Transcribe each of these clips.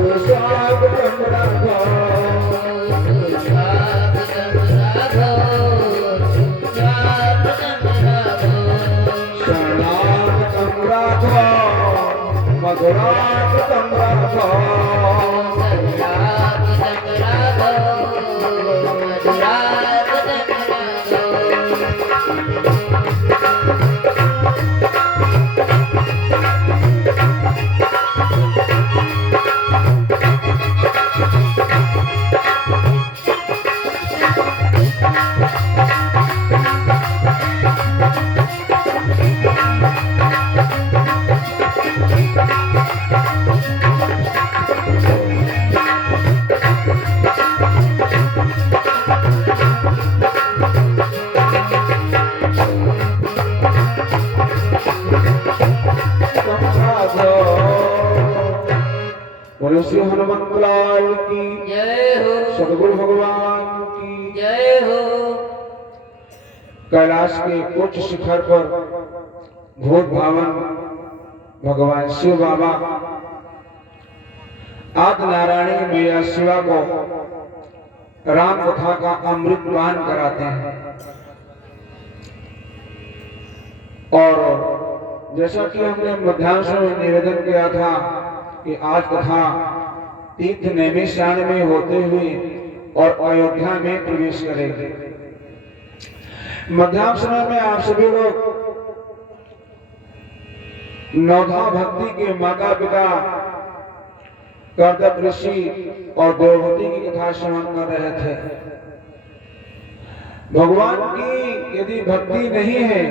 स्वागतम राघो शरणागतम राघो मधुरागतम राघो बोलो श्री हनुमंत लाल की जय हो। सद्गुरु भगवान की जय हो। कैलाश के उच्च शिखर पर भूत भावन भगवान शिव बाबा आदि नारायणी मैया शिवा को राम कथा का अमृत पान कराते हैं। और जैसा कि हमने मध्यांश में निवेदन किया था कि आज कथा तीर्थ नैमिषारण्य में होते हुए और अयोध्या में प्रवेश करेंगे। मध्याह्न समय में आप सभी लोग नौधा भक्ति के माता पिता कर्दम ऋषि और देवहूति की कथा श्रवण कर रहे थे। भगवान की यदि भक्ति नहीं है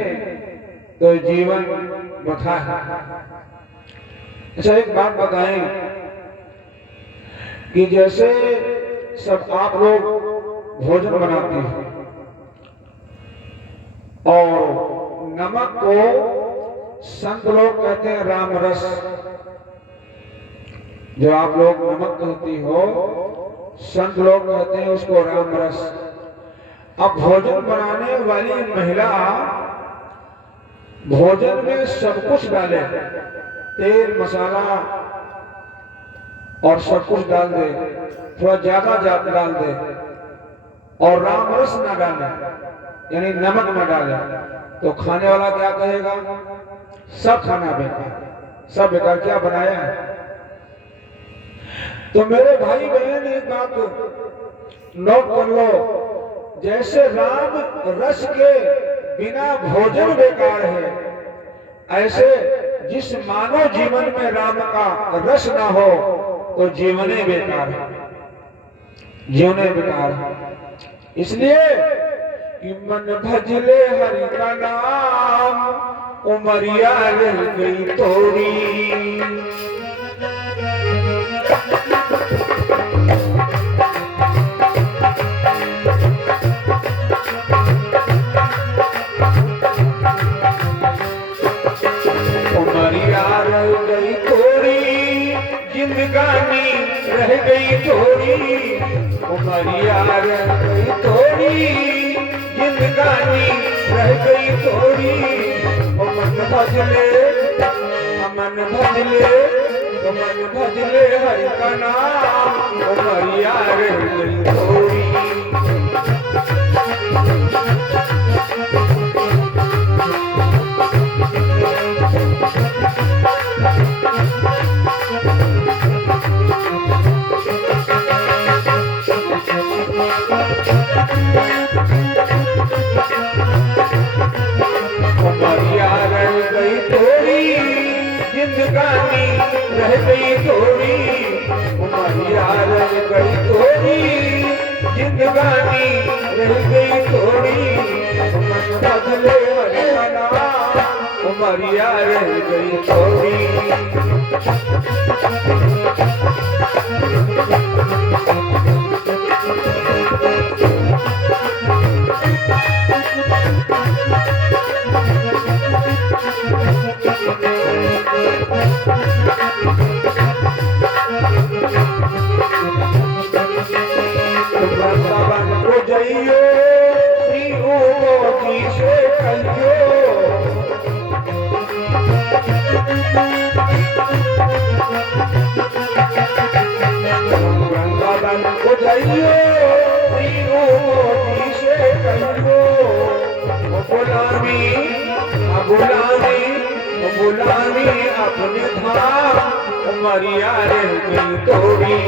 तो जीवन वृथा है। अच्छा, एक बात बताएं कि जैसे सब आप लोग भोजन बनाते हैं और नमक को संत लोग कहते हैं राम रस, जो आप लोग नमक कहती हो संत लोग कहते हैं उसको राम रस। अब भोजन बनाने वाली महिला भोजन में सब कुछ डाले, तेल मसाला और सब कुछ डाल दे, थोड़ा ज्यादा डाल दे और राम रस न डाले यानी नमक न डाले, तो खाने वाला क्या कहेगा? सब खाना बेकार, सब बेकार, क्या बनाया है। तो मेरे भाई बहन एक बात नोट कर लो, जैसे राम रस के बिना भोजन बेकार है, ऐसे जिस मानव जीवन में राम का रस ना हो तो जीवने बेकार है, जीवने बेकार है। इसलिए कि मन भजले हरि का नाम, उमरिया रह गई थोड़ी। जिंदगानी रह गई थोड़ी, उमरिया रह गई थोड़ी, जिंदगानी रह गई थोड़ी। मन भजले मन भजले मन भजले हरि का नाम, उमरिया रह गई थोड़ी। उमरिया रह गई थोड़ी, जिंदगानी रह गई थोड़ी, उमरिया रह गई थोड़ी, जिंदगानी रह गई थोड़ी। मन बदले हरि का नाम, उमरिया रह गई थोड़ी। जइयो श्री जी से कहियो, कहियो तीनों मोती से कहियो गुलामी गुलामी गुलामी अपने धाम मरिया रह गई तोड़ी।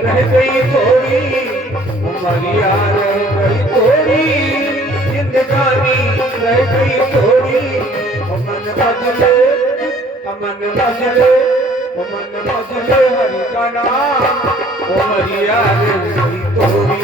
रह गई थोड़ी उमरिया रह गई थोड़ी जिंदगानी रह गई थोड़ी। मन बजले मन बजले मन बजले हरि का नाम उमरिया रह गई थोड़ी।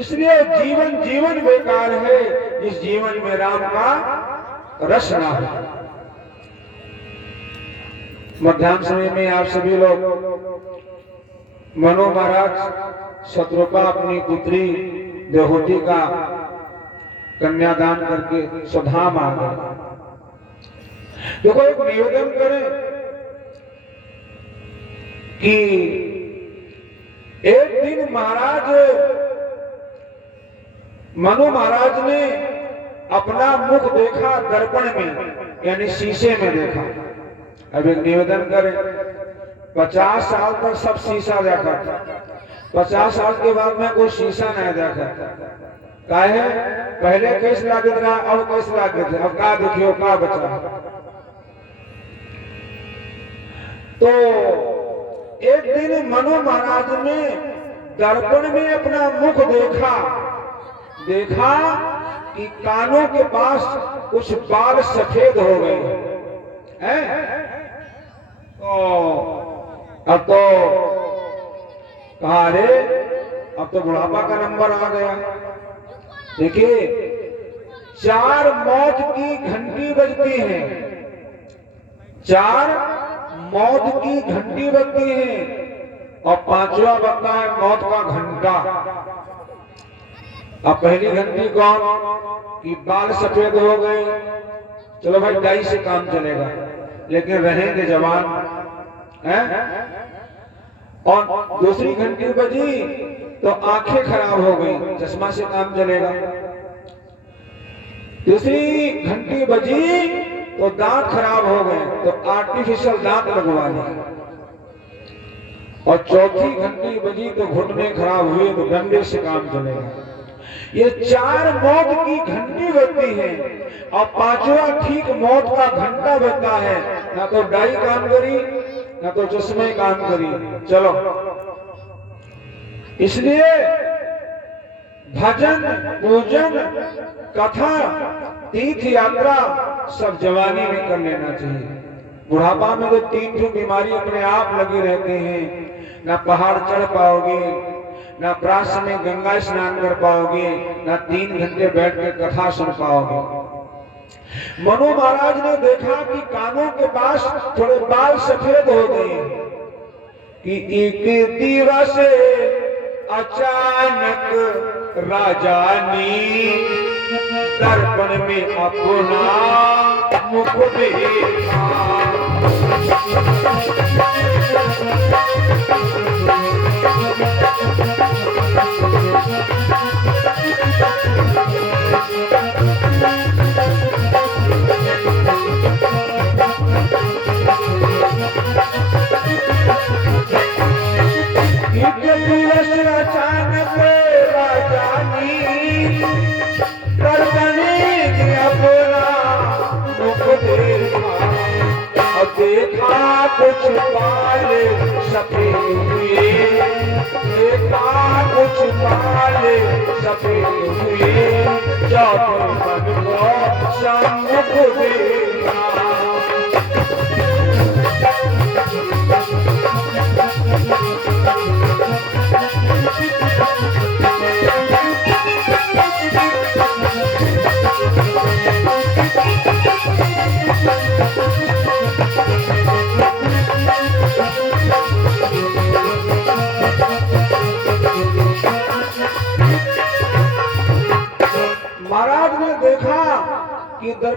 इसलिए जीवन जीवन बेकार है इस जीवन में राम का रस ना हो। मध्याह्न समय में आप सभी लोग मनो महाराज शत्रुपा अपनी पुत्री देवहूति का कन्यादान करके स्वधाम आ गए। देखो एक निवेदन करें कि एक दिन महाराज मनु महाराज ने अपना मुख देखा दर्पण में यानी शीशे में देखा। अब एक निवेदन करें 50 साल तक सब शीशा देखा था, 50 साल के बाद में कोई शीशा नहीं देखा। काहे पहले कैसे लागत रहा अब कैसे लागत है, अब का देखियो का बचा। तो एक दिन मनु महाराज ने दर्पण में अपना मुख देखा कि कानों के पास कुछ बाल सफेद हो गए हैं। तो अब तो कहा रे अब तो बुढ़ापा का नंबर आ गया। देखिए 4 मौत की घंटी बजती है, 4 मौत की घंटी बजती है और 5वां बजता है मौत का घंटा। अब पहली घंटी कौन कि बाल सफेद हो गए, चलो भाई डाई से काम चलेगा लेकिन रहेंगे जवान हैं। और दूसरी घंटी बजी तो आंखें खराब हो गई, चश्मा से काम चलेगा। तीसरी घंटी बजी तो दांत खराब हो गए तो आर्टिफिशियल दांत लगवा दिए। और चौथी घंटी बजी तो घुटने खराब हुए तो डंडे से काम चलेगा। ये 4 मौत की घंटी बजती है और 5वां ठीक मौत का घंटा बजता है। ना तो डाई काम करी ना तो चश्मे काम करी। चलो इसलिए भजन पूजन कथा तीर्थ यात्रा सब जवानी में कर लेना चाहिए। बुढ़ापा में तो 3 बीमारी अपने आप लगे रहते हैं। ना पहाड़ चढ़ पाओगे, ना प्रास में गंगा स्नान कर पाओगे, ना 3 घंटे बैठ के कथा सुन पाओगे। मनु महाराज ने देखा कि कानों के पास थोड़े बाल सफेद हो गए कि एक दिवस अचानक राजा ने दर्पण में अपना मुख देखा। अचानक राजानी दर्पणे अपना मुख देखा कुछ बाल सफेद हुए, देखा कुछ बाल सफेद हुए, जब मन को सम्मुख देखा।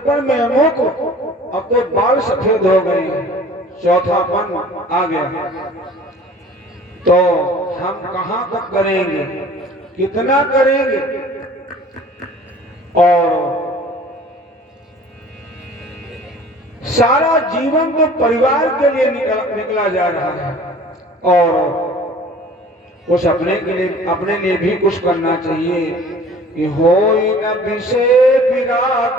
बचपन में अमुक, अब तो बाल सफेद हो गए, चौथापन आ गया, तो हम कहां तक करेंगे, कितना करेंगे। और सारा जीवन तो परिवार के लिए निकला जा रहा है, और कुछ अपने लिए भी कुछ करना चाहिए कि होई न विषे विराग,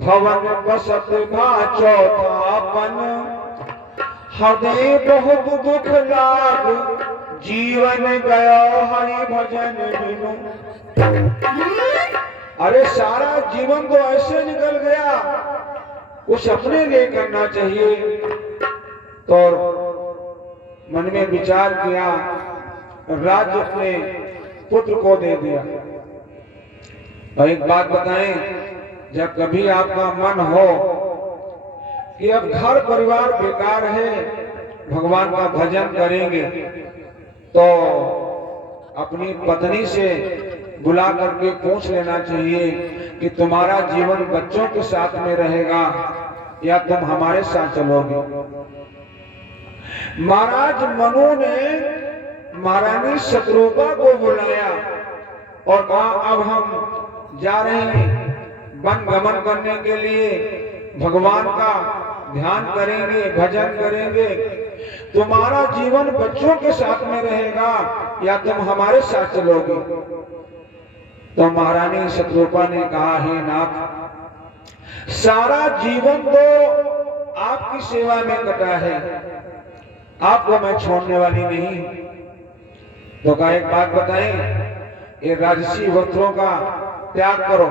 भवन बसत भा चौथापन, हृदय बहुत दुख लाग, जीवन गया हरि भजन बिनु। अरे सारा जीवन तो ऐसे निकल गया, कुछ अपने लिए करना चाहिए। तो मन में विचार किया, राज्य अपने पुत्र को दे दिया। और एक बात बताएं, जब कभी आपका मन हो कि अब घर परिवार बेकार है, भगवान का भजन करेंगे, तो अपनी पत्नी से बुला करके पूछ लेना चाहिए कि तुम्हारा जीवन बच्चों के साथ में रहेगा या तुम हमारे साथ चलोगे। महाराज मनु ने महारानी शत्रुपा को बुलाया और कहा, अब हम जा रहे हैं वन गमन करने के लिए, भगवान का ध्यान करेंगे, भजन करेंगे, तुम्हारा जीवन बच्चों के साथ में रहेगा या तुम हमारे साथ चलोगे। तो महारानी शत्रुपा ने कहा, हे नाथ, सारा जीवन तो आपकी सेवा में कटा है, आपको मैं छोड़ने वाली नहीं। तो का एक बात बताएं, ये राजसी वस्त्रों का त्याग करो,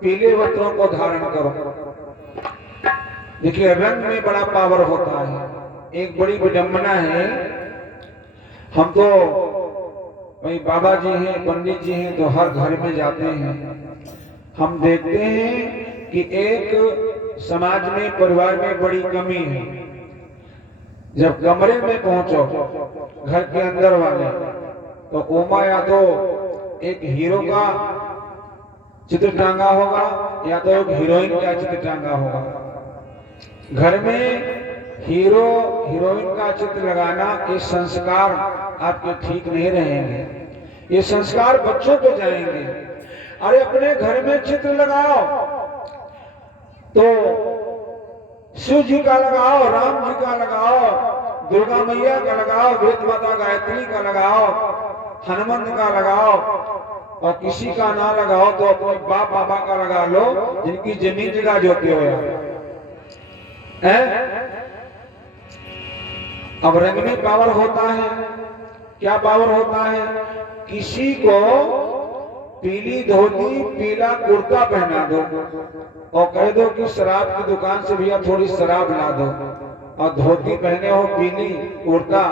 पीले वस्त्रों को धारण करो। देखिए रंग में बड़ा पावर होता है। एक बड़ी विडंबना है, हम तो भाई बाबा जी हैं, पंडित जी हैं, तो हर घर में जाते हैं, हम देखते हैं कि एक समाज में, परिवार में बड़ी कमी है। जब कमरे में पहुंचो घर के अंदर वाले, तो ओमा या तो एक हीरो का चित्र टांगा होगा या तो एक हीरोइन का चित्र टांगा होगा। घर में हीरो हीरोइन का चित्र लगाना, ये संस्कार आपके ठीक नहीं रहेंगे, ये संस्कार बच्चों को जाएंगे। अरे अपने घर में चित्र लगाओ, तो शिव जी का लगाओ, राम जी का लगाओ, दुर्गा मैया का लगाओ, वेद माता गायत्री का लगाओ, हनुमान का लगाओ, और किसी का ना लगाओ तो अपने बाप बाबा का लगा लो, जिनकी जमीन जगह जोते हो है। अब रंग में पावर होता है, क्या पावर होता है? किसी को पीली धोती पीला कुर्ता पहना दो और कह दो कि शराब की दुकान से भैया थोड़ी शराब ला दो, और धोती पहने हो पीली कुर्ता,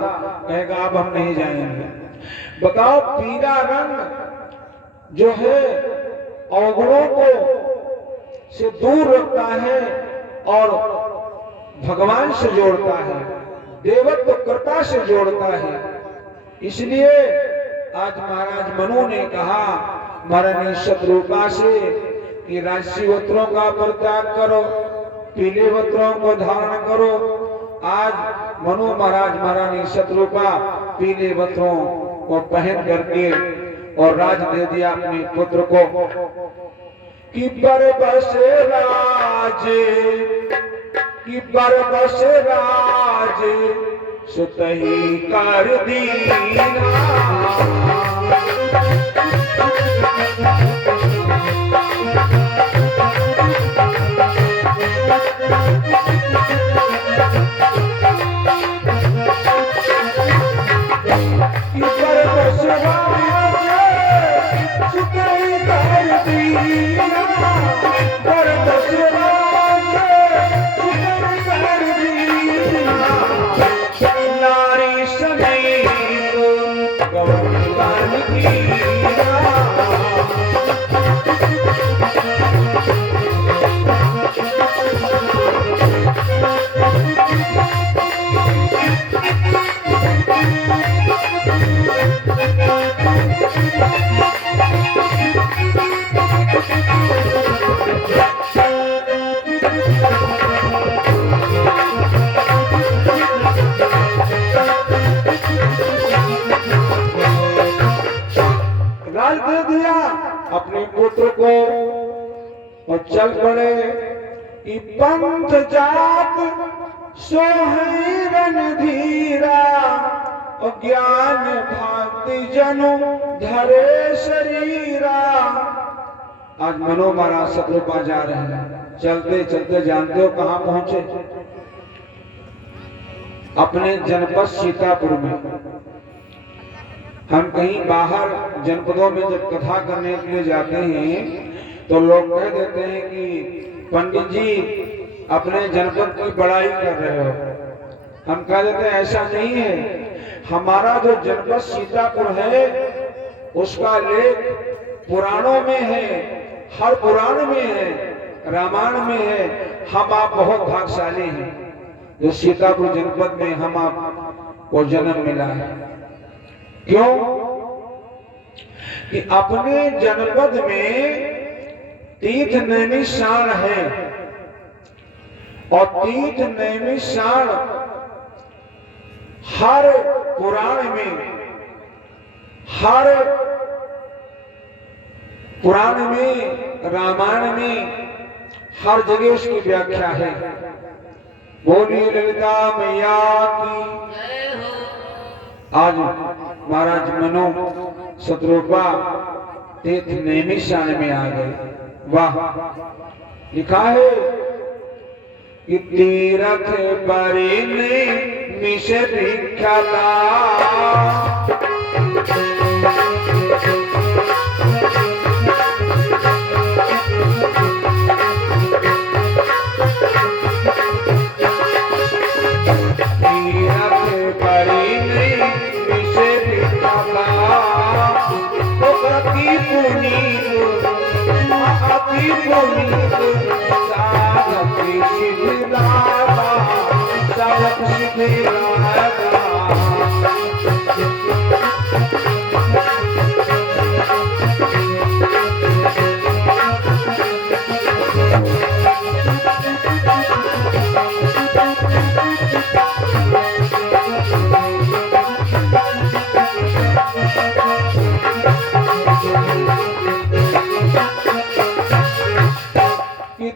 कहेगा अब हम नहीं जाएंगे। बताओ, पीला रंग जो है अवगुणों को से दूर रखता है और भगवान से जोड़ता है, देवत्व कृपा से जोड़ता है। इसलिए आज महाराज मनु ने कहा महारानी शत्रुपा से कि राजसी वस्त्रों का परित्याग करो, पीले वस्त्रों को धारण करो। आज मनु महाराज महारानी शत्रुपा पीले वस्त्रों को पहन करके और राज दे दिया अपने पुत्र को कि बरबस राजे, कि बरबस राज सुतही कर दीना। नारी समेत गौरवान की चल पड़े कि पंथ जात सोहे रणधीरा और ज्ञान भक्ति जनु धरे शरीरा। आज मनो महाराज सतरूपा जा रहे हैं, चलते चलते जानते हो कहां पहुंचे? अपने जनपद सीतापुर में। हम कहीं बाहर जनपदों में जब कथा करने के लिए जाते हैं तो लोग कह देते हैं कि पंडित जी अपने जनपद की बड़ाई कर रहे हो। हम कह देते हैं ऐसा नहीं है, हमारा जो जनपद सीतापुर है उसका लेख पुराणों में है, हर पुराण में है, रामायण में है। हम आप बहुत भाग्यशाली हैं जो सीतापुर जनपद में हम आप को जन्म मिला है। क्यों? कि अपने जनपद में तीर्थ नैमिषारण है और तीर्थ नैमिषारण हर पुराण में, हर पुराण में, रामायण में हर जगह उसकी व्याख्या है। बोलिए ललिता मैया की। आज महाराज मनो सतरूपा तीर्थ नैमिषारण में आ गए। वाह! लिखा है कि तीरथ बरे निश भिक्षला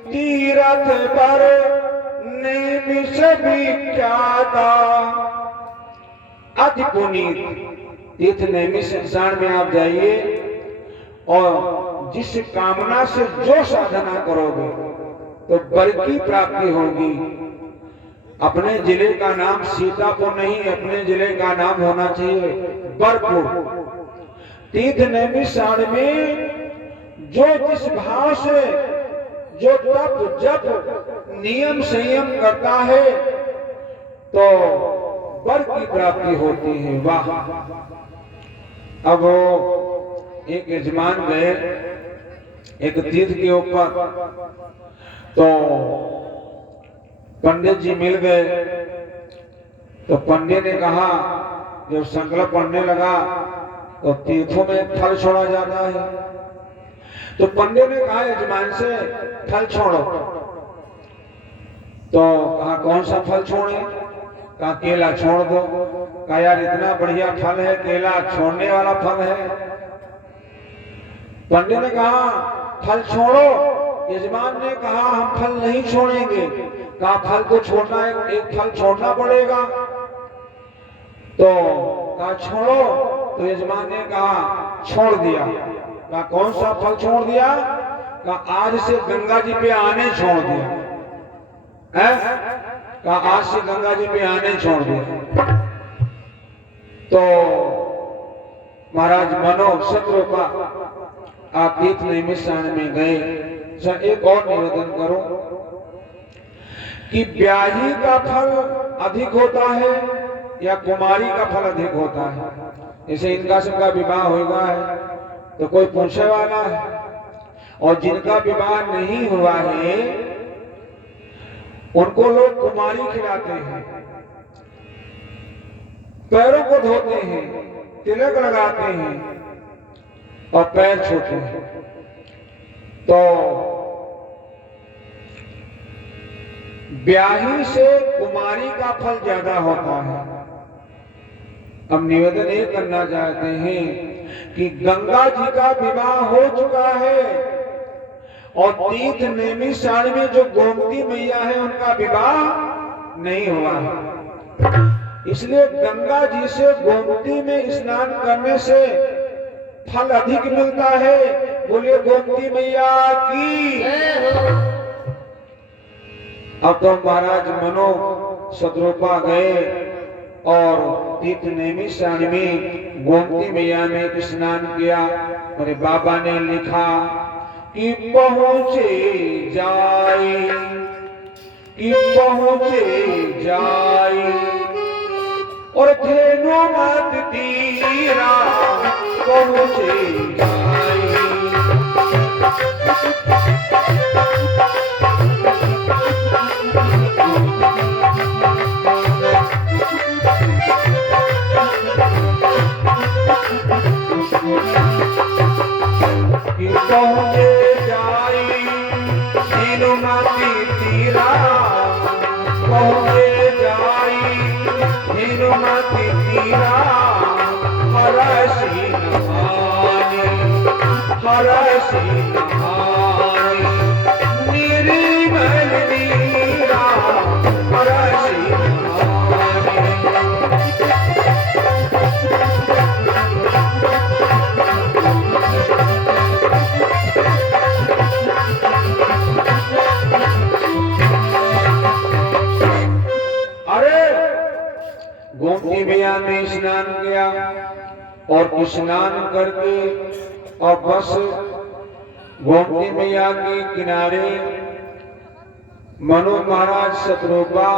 तीरथ पर नैमिष विख्याता अति पुनीत। तीर्थ नैमिषारण में आप जाइए और जिस कामना से जो साधना करोगे तो वर की प्राप्ति होगी। अपने जिले का नाम सीतापुर नहीं, अपने जिले का नाम होना चाहिए बरपुर। तीर्थ नैमिषारण में जो जिस भाव से जो तप जप नियम संयम करता है तो वर की प्राप्ति होती है। वाह! अब एक यजमान गए एक तीर्थ के ऊपर, तो पंडित जी मिल गए। तो पंडित ने कहा, जब संकल्प पढ़ने लगा तो तीर्थों में फल छोड़ा जाता है। तो पंडित ने कहा यजमान से फल छोड़ो। तो कहा कौन सा फल छोड़े? कहा केला छोड़ दो। कहा यार इतना बढ़िया फल है, केला छोड़ने वाला फल है। पंडित ने कहा फल छोड़ो। यजमान ने कहा हम फल नहीं छोड़ेंगे। कहा फल तो छोड़ना है, एक फल छोड़ना पड़ेगा। तो कहा छोड़ो। तो यजमान ने कहा छोड़ दिया। कहा कौन सा फल छोड़ दिया? कहा आज से गंगा जी पे आने छोड़ दिया है। कहा आज से गंगा जी पे आने छोड़ दिया। तो महाराज मनो सतरूपा आप तीर्थ नैमिषारण में गए। सर एक और निवेदन करो कि ब्याही का फल अधिक होता है या कुमारी का फल अधिक होता है? जैसे इनका सबका विवाह होगा है तो कोई पूछने वाला है, और जिनका विवाह नहीं हुआ है उनको लोग कुमारी खिलाते हैं, पैरों को धोते हैं, तिलक लगाते हैं और पैर छूते हैं। तो ब्याही से कुमारी का फल ज्यादा होता है। हम निवेदन ये करना चाहते हैं कि गंगा जी का विवाह हो चुका है और तीर्थ नेमी साड़ी में जो गोमती मैया है उनका विवाह नहीं हुआ है। इसलिए गंगा जी से गोमती में स्नान करने से फल अधिक मिलता है। बोलिए गोमती मैया की। अब तो महाराज मनो शत्रुपा गए और तीर्थ नेमी साड़ी में गोमती मैया में स्नान किया। मेरे बाबा ने लिखा कि पहुंचे जाए, कि पहुंचे जाए और धेनु मत तीरा पहुंचे जाए। कि पहुंचे जाए धेनु मत तीरा पहुंचे जाए धेनु मत तीरा हरसी नहाने हरसी नहाने निर्मल नीरा हरसी नहाने। गोमती मैया में स्नान किया और स्नान करके और बस गोमती मैया के किनारे मनु महाराज शत्रुपा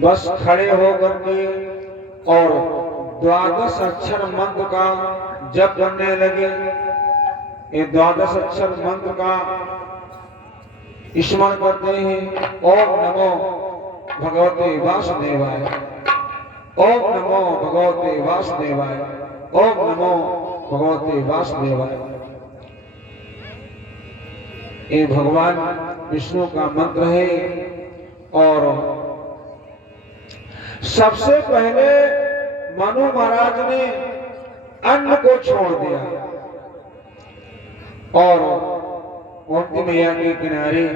बस खड़े होकर के और 12 अक्षर मंत्र का जप करने लगे। ये 12 अक्षर मंत्र का स्मरण करते हैं। ओम नमो भगवते वासुदेवाय, ओम नमो भगवते वासुदेवाय, ओम नमो भगवते वासुदेवाय। ये भगवान विष्णु का मंत्र है। और सबसे पहले मनु महाराज ने अन्न को छोड़ दिया और गोमती मैया के किनारे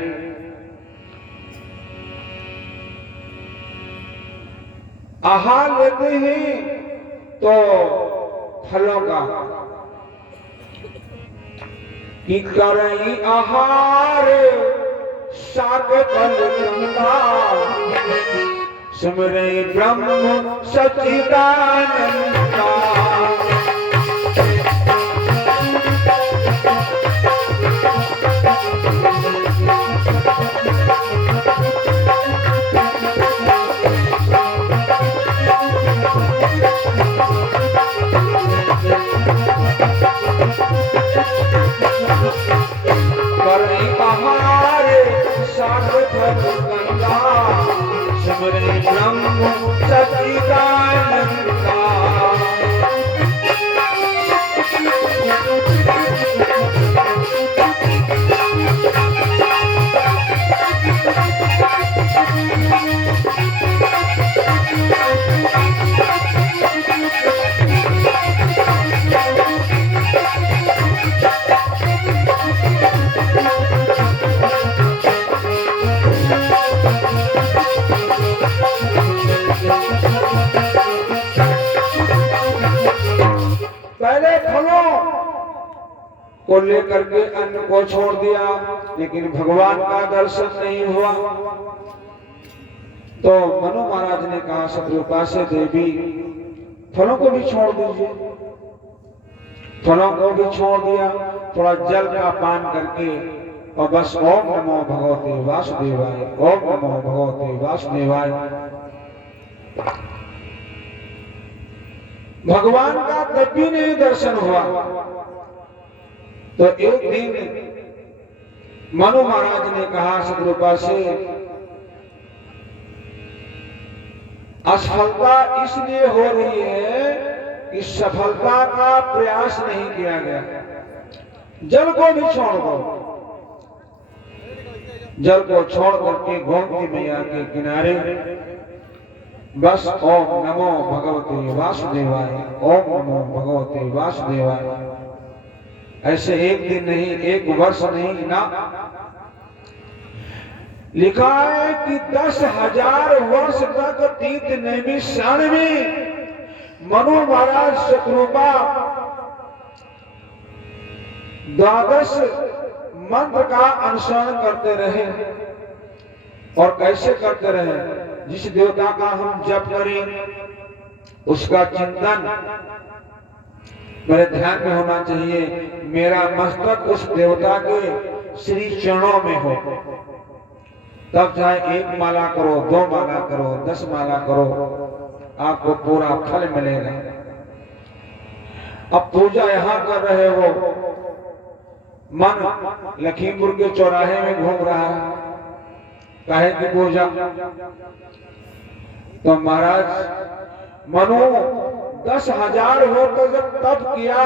आहार लेते हैं तो फलों का कि करई आहार साग फल गंगा सिमरे ब्रह्म सच्चिदानंद। करई आहार साग फल गंगा सिमरे ब्रह्म सच्चिदानंद। पहले फलों को लेकर के अन्न को छोड़ दिया, लेकिन भगवान का दर्शन नहीं हुआ। तो मनु महाराज ने कहा शत्रुपा से, देवी फलों को भी छोड़ दीजिए। फलों को भी छोड़ दिया, थोड़ा जल का पान करके और बस ओम नमो भगवते वासुदेवाय, ओम नमो भगवते वासुदेवाय। भगवान का कभी नहीं दर्शन हुआ। तो एक दिन मनु महाराज ने कहा शत्रुपा से, असफलता इसलिए हो रही है कि सफलता का प्रयास नहीं किया गया। जल को भी छोड़ दो। जल को छोड़ करके गोमती मैया के किनारे बस ओम नमो भगवते वासुदेवाय, ओम नमो भगवते वासुदेवाय ऐसे एक दिन नहीं, एक वर्ष नहीं ना, लिखा है कि 10,000 वर्ष तक तीत नैमिषारण्य मनु महाराज शत्रुपा द्वादश मंत्र का अनुसरण करते रहे। और कैसे करते रहे? जिस देवता का हम जप करें उसका चिंतन मेरे ध्यान में होना चाहिए, मेरा मस्तक उस देवता के श्री चरणों में हो। तब चाहे 1 माला करो, 2 माला करो, 10 माला करो, आपको पूरा फल मिलेगा। अब पूजा यहां कर रहे हो, मन लखीमपुर के चौराहे में घूम रहा है, काहे की पूजा? तो महाराज मनु 10,000 होकर जब तप किया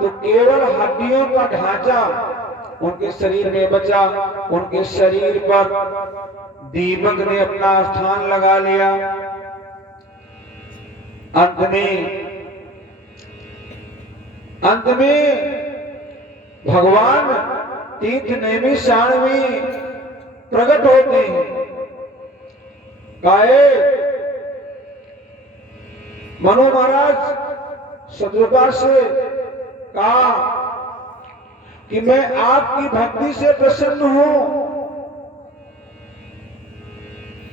तो केवल हड्डियों का ढांचा उनके शरीर में बचा। उनके शरीर पर दीपक ने अपना स्थान लगा लिया। अंत में भगवान तीर्थ नैमिषारण्य प्रकट होते हैं। काहे? मनु महाराज शत्रुपा से कहा कि मैं आपकी भक्ति से प्रसन्न हूं,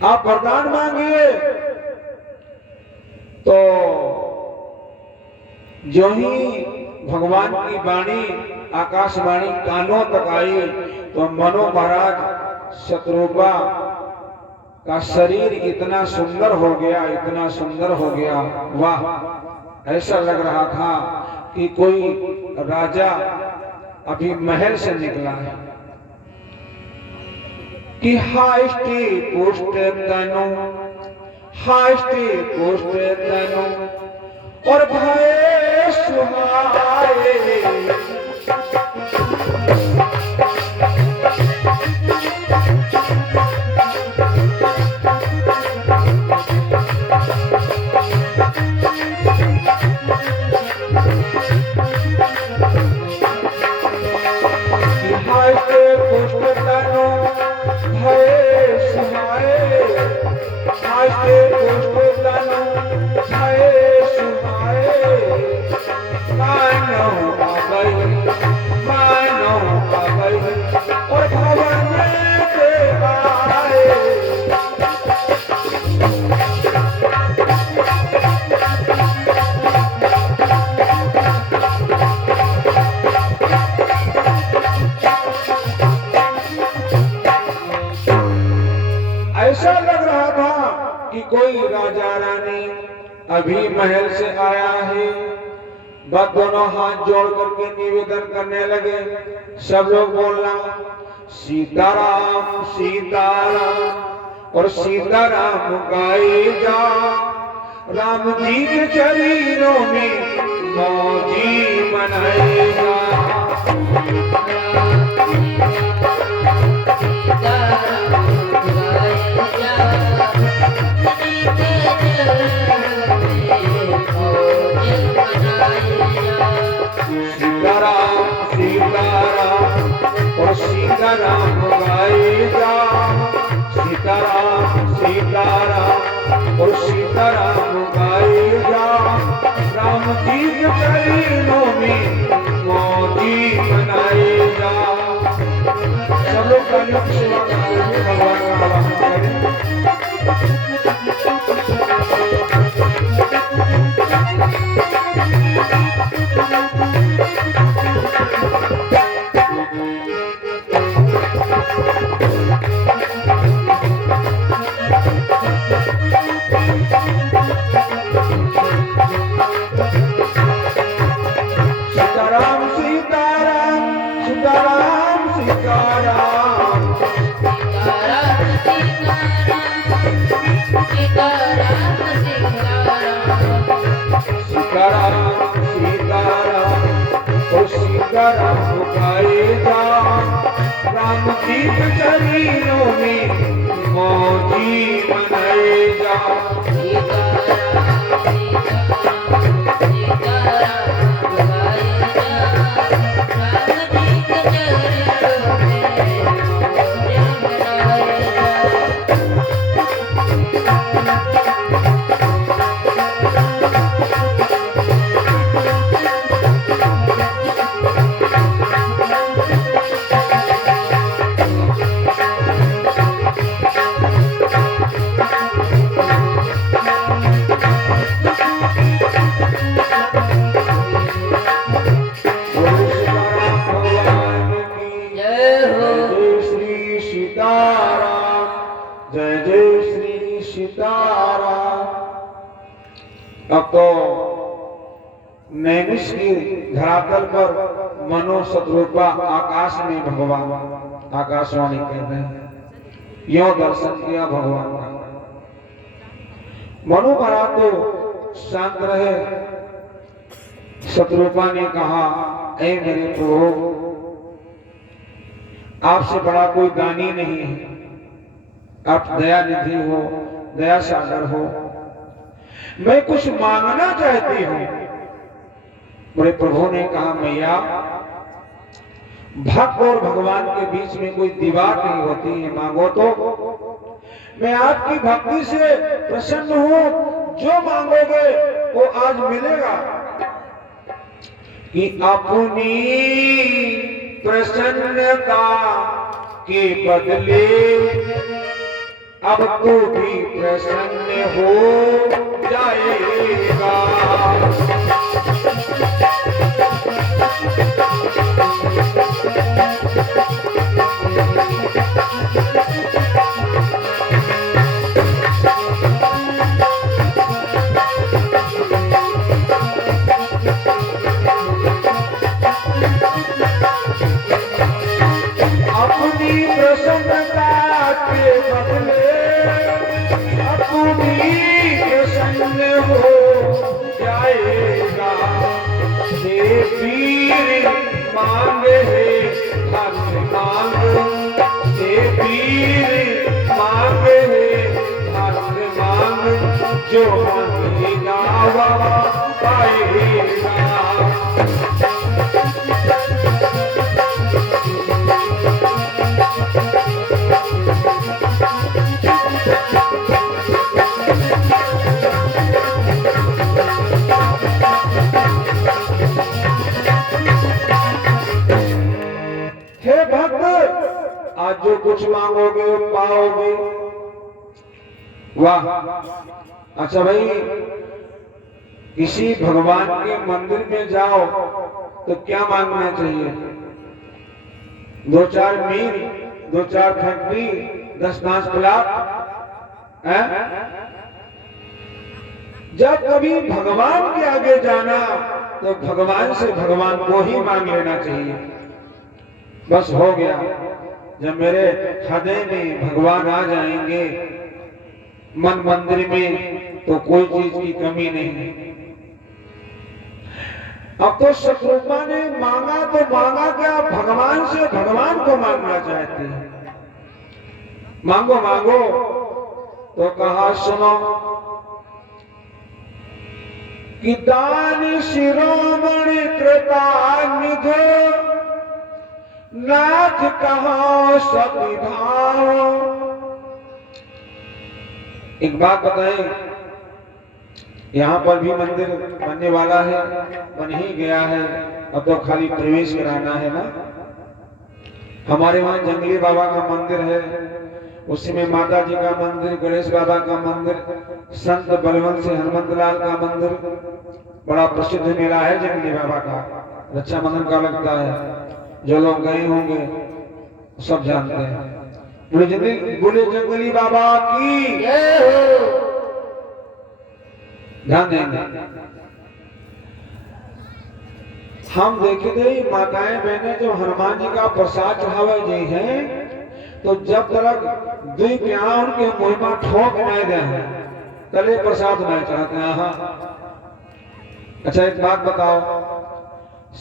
आप वरदान मांगिए। तो जो ही भगवान की वाणी आकाशवाणी कानों तक आई तो मनु महाराज शत्रुपा का शरीर इतना सुंदर हो गया, इतना सुंदर हो गया, वाह! ऐसा लग रहा था कि कोई राजा अभी महल से निकला है। कि हाष्टी पुष्ट तनु, हाष्टी पुष्ट तनु और भय सुहाए। ऐसा लग रहा था कि कोई राजा रानी अभी महल से आया है। बस दोनों हाथ जोड़ करके निवेदन करने लगे। सब लोग बोलना सीताराम सीताराम और सीताराम गाए जा। राम जी के चरणों में मौजी मनाए जा। सीताराम गाए जा। सीताराम सीताराम और सीताराम गाए जा। राम जी के चरणों में मौजी मनाए जा। सब लोग तालियों की सेवा करते हुए भगवान का आवाहन करें। सीताराम गाए जा। राम जी के चरणों में मौजी मनाए जा। सीताराम सीताराम गाए जा। श्री सीताराम। अब तो नैमिष की धरातल पर मनो सतरूपा आकाश में भगवान आकाशवाणी कर रहे हैं, यो दर्शन किया भगवान का। मनु महाराज तो शांत रहे। शत्रुपा ने कहा, ऐ मेरे प्रभु, आपसे बड़ा कोई दानी नहीं है, आप दया निधि हो, दया सागर हो, मैं कुछ मांगना चाहती हूं। मेरे प्रभु ने कहा, मैया, भक्त और भगवान के बीच में कोई दीवार नहीं होती है, मांगो तो। मैं आपकी भक्ति से प्रसन्न हूं, जो मांगोगे वो आज मिलेगा। कि अपनी प्रसन्नता के बदले अब तू भी प्रसन्न हो जाएगा। जो मांगेगा पाएगा। हे भक्त, आज जो कुछ मांगोगे वो पाओगे। वाह! अच्छा भाई, किसी भगवान के मंदिर में जाओ तो क्या मांगना चाहिए? 2-4 मील, 2-4 फैक्ट्री, 10-5 प्लाट। जब कभी भगवान के आगे जाना तो भगवान से भगवान को ही मांग लेना चाहिए। बस हो गया। जब मेरे हृदय में भगवान आ जाएंगे मन मंदिर में, तो कोई चीज की कमी नहीं। अब तो शत्रुपा ने मांगा तो मांगा क्या, भगवान से भगवान को मांगना चाहते हैं। मांगो मांगो। तो कहा, सुनो कि दान शिरोमणि कृपानिधि नाथ कहा सती भाव। एक बात बताएं, यहाँ पर भी मंदिर बनने वाला है, बन ही गया है, अब तो खाली प्रवेश कराना है ना। हमारे वहाँ जंगली बाबा का मंदिर है, उसी में माता जी का मंदिर, गणेश बाबा का मंदिर, संत बलवंत से हनुमंत लाल का मंदिर, बड़ा प्रसिद्ध मेला है जंगली बाबा का, रक्षाबंधन का लगता है। जो लोग गए होंगे सब जानते हैं। बोले जंगली बाबा की जय हो। ध्यान देंगे। हम देखे थे माताएं बहनें जो हनुमान जी का प्रसाद चढ़ावे जी हैं, तो जब तक दुई प्यार उनके मुहिमा ठोक नहीं दे तले प्रसाद नहीं चढ़ाते हैं। अच्छा एक बात बताओ,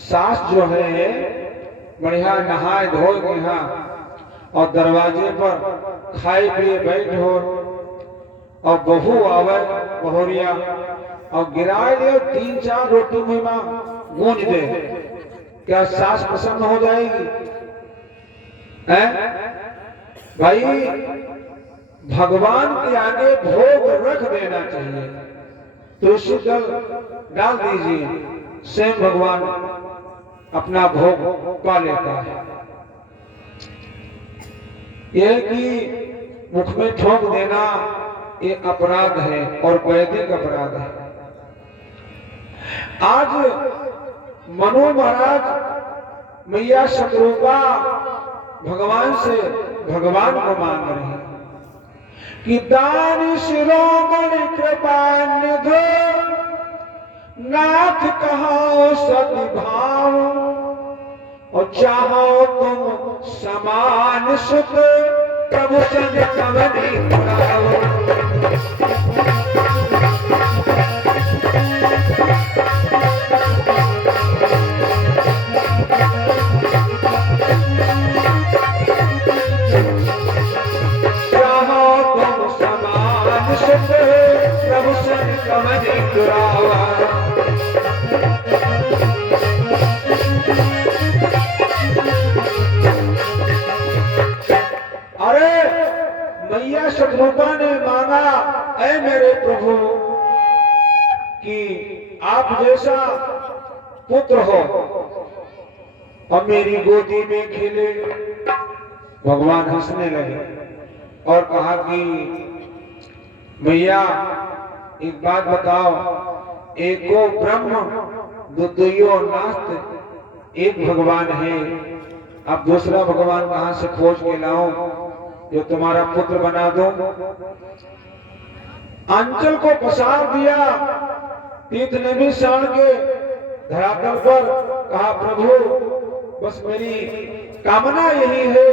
सास जो है बढ़िया नहाए धो के यहाँ और दरवाजे पर खाए पिए बैठो, और बहू आवे बहोरिया और गिराए दे 3-4 रोटी मुहिमा गूंज दे, क्या सास प्रसन्न हो जाएगी? भाई भगवान के आगे भोग रख देना चाहिए। तुलसी दल डाल दीजिए, स्वयं भगवान अपना भोग पा लेता है। यह कि मुख में ठोक देना ये अपराध है और वैदिक अपराध है। आज मनु महाराज मैया शत्रुपा भगवान से भगवान को मांग रहे हैं। कि दान शिरोमणि कृपानिधि नाथ कहो सद्भाव, और चाहो तुम समान सुख प्रभु संग कवनी पुराओ। चाहो तुम समान सुख प्रभु संग कवनी पुरावा। अरे मैया शतरूपा ने मांगा, ऐ मेरे प्रभु कि आप जैसा पुत्र हो और मेरी गोदी में खेले। भगवान हंसने लगे और कहा कि मैया एक बात बताओ, एको ब्रह्म द्वितीयो नास्ति, एक भगवान है, अब दूसरा भगवान कहां से खोज के लाऊं जो तुम्हारा पुत्र बना दो। अंचल को पसार दिया, तीर्थ ने भी साण के धरातल पर कहा प्रभु बस मेरी कामना यही है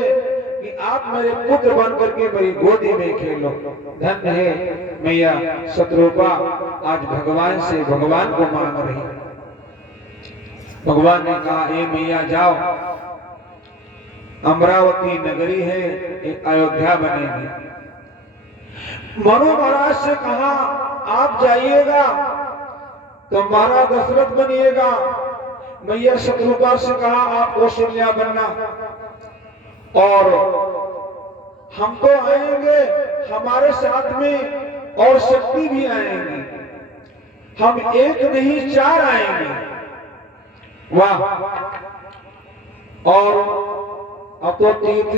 कि आप मेरे पुत्र बन करके मेरी गोदी में खेलो। धन्य है मैया शतरूपा, आज भगवान से भगवान को मांग रही। भगवान ने कहा ए मैया जाओ, अमरावती नगरी है, एक अयोध्या बनेगी। मनु महाराज से कहा आप जाइएगा तो महाराज दशरथ बनिएगा। मैया शतरूपा से कहा आप कौशल्या बनना, और हम तो आएंगे, हमारे साथ में और शक्ति भी आएंगी, हम एक नहीं चार आएंगे। वाह! और अब तो तीर्थ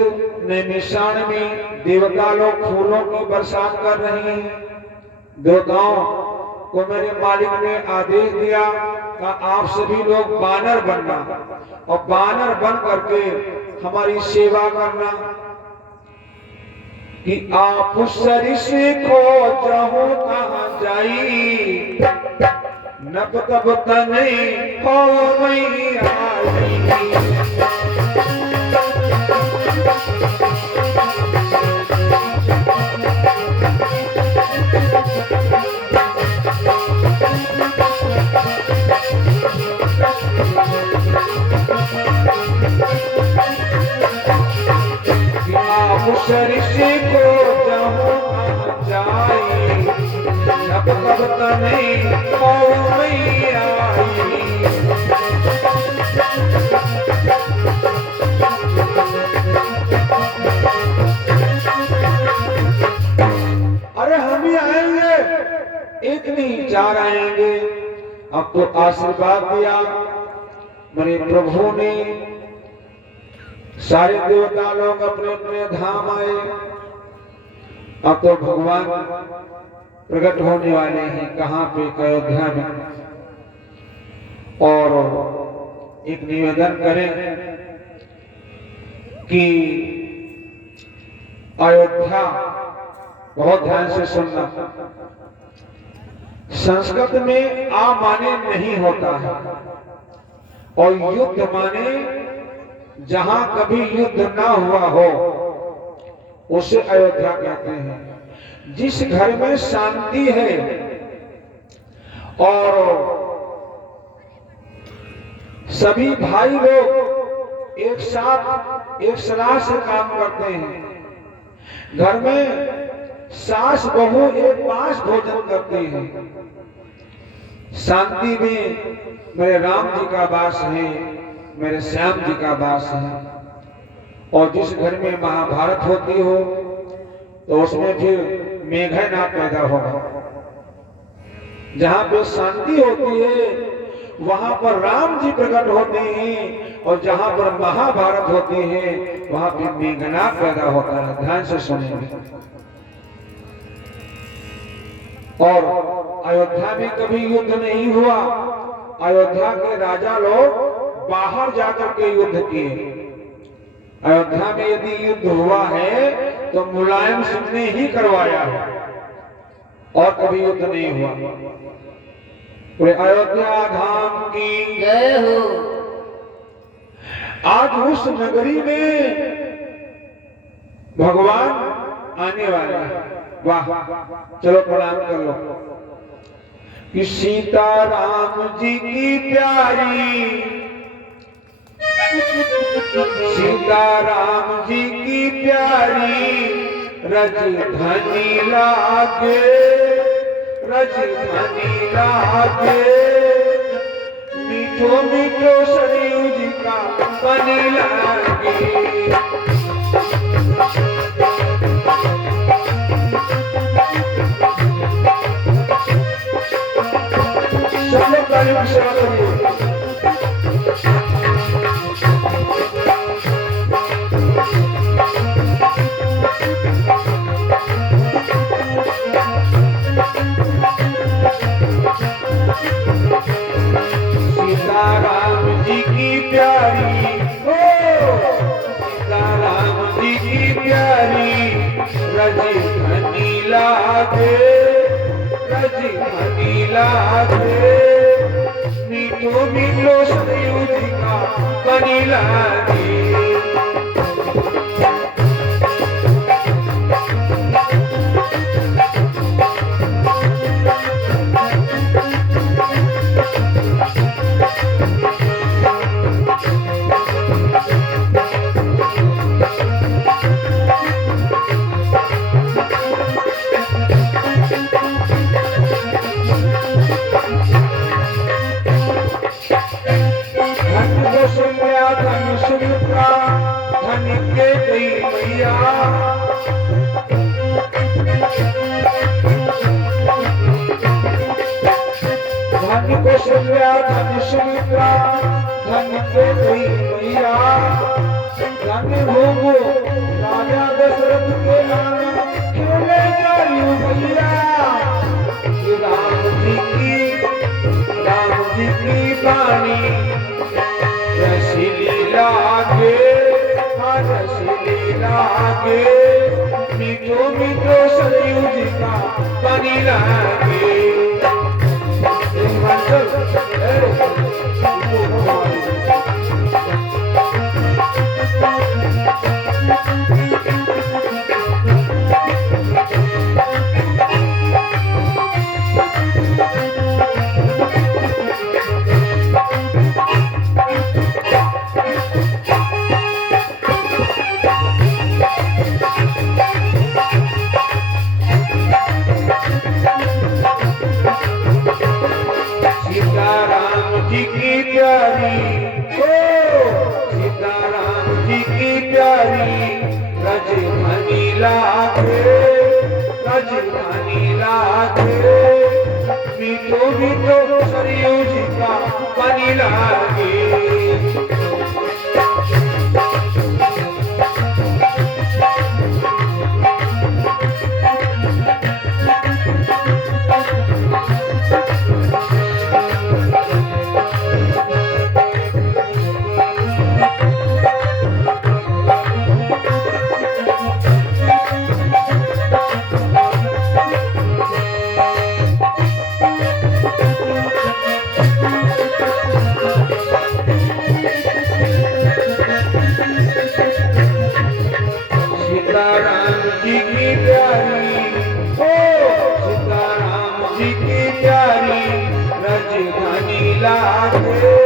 नैमिषारण्य में देवता लोग फूलों की बरसात कर रहे हैं। देवताओं को मेरे मालिक ने आदेश दिया कि आप सभी लोग बानर बनना, और बानर बन करके हमारी सेवा करना। कि आप सरिस को जाओ कहां जाई, नब तब तने हो मैया। सरिस को जाऊं कहां जाई, नब तब तने हो मैया। अरे हम ही आएंगे, एक नहीं चार आएंगे। अब तो आशीर्वाद दिया मेरे प्रभु ने, सारे देवता लोग अपने अपने धाम आए। अब तो भगवान प्रकट होने वाले हैं, कहां पे? अयोध्या में। और एक निवेदन करें कि अयोध्या, बहुत ध्यान से सुनना, संस्कृत में आ माने नहीं होता है, और युद्ध माने जहां कभी युद्ध ना हुआ हो उसे अयोध्या कहते हैं। जिस घर में शांति है और सभी भाई लोग एक साथ एक सलाह से काम करते हैं, घर में सास बहू एक पास भोजन करती है, शांति में मेरे राम जी का वास है, मेरे श्याम जी का वास है। और जिस घर में महाभारत होती हो तो उसमें फिर मेघना पैदा होगा। जहां पे शांति होती है वहां पर राम जी प्रकट होते हैं, और जहां पर महाभारत होती है वहां पे मेघना पैदा होता है। ध्यान से सुनेंगे। और अयोध्या में कभी युद्ध नहीं हुआ। अयोध्या के राजा लोग बाहर जाकर के युद्ध किए। अयोध्या में यदि युद्ध हुआ है तो मुलायम सिंह ने ही करवाया है और कभी युद्ध नहीं हुआ। पूरे अयोध्या धाम की जय हो। आज उस नगरी में भगवान आने वाला है। वाह, चलो प्रणाम कर लो। कि सीता राम जी की प्यारी, सीता राम जी की प्यारी रजधनी लागे, रजधनी लागे। मीठो मीठो सरयू जी का पानी लागे। सब लोग तालियों की सेवा करिए। सीताराम जी की प्यारी हो, सीताराम जी की प्यारी रजधनी लागे, रजधनी लागे। मीठो मीठो सरयू जी का पानी लागे। कौशल्या धन सुमित्रा धन के गई मैया। धन भोगो राजा दशरथ के नाम खेले जायु मैया। राम जी की बानी रसीली लागे, हाँ रसीली लागे। मीठो मीठो सरयू जी का पानी लागे। सीताराम जी की प्यारी हो, सीताराम जी की प्यारी रजधनी लागे, रजधनी लागे। मीठो मीठो सरयू जी का पानी लागे। सीताराम जी की प्यारी हो, सीताराम जी की प्यारी रजधनी लागे,